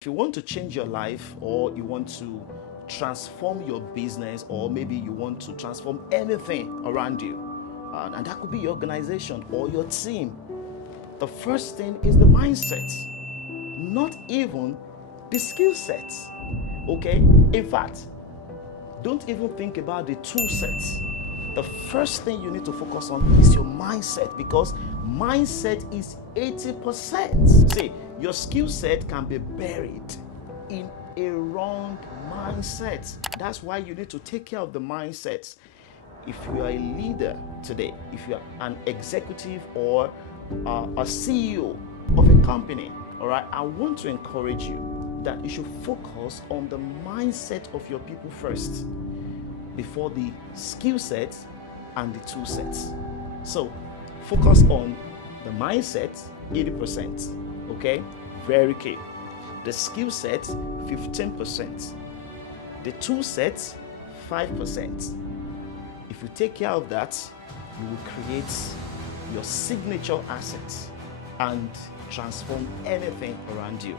If you want to change your life, or you want to transform your business, or maybe you want to transform anything around you, and that could be your organization or your team, the first thing is the mindset, not even the skill sets. Okay? In fact, don't even think about the tool sets. The first thing you need to focus on is your mindset, because mindset is 80%. See, your skill set can be buried in a wrong mindset. That's why you need to take care of the mindset. If you are a leader today, if you are an executive or a CEO of a company, all right, I want to encourage you that you should focus on the mindset of your people first, before the skill set and the tool sets. So focus on the mindset, 80%. Okay, very key. The skill set, 15%. The tool set, 5%. If you take care of that, you will create your signature assets and transform anything around you.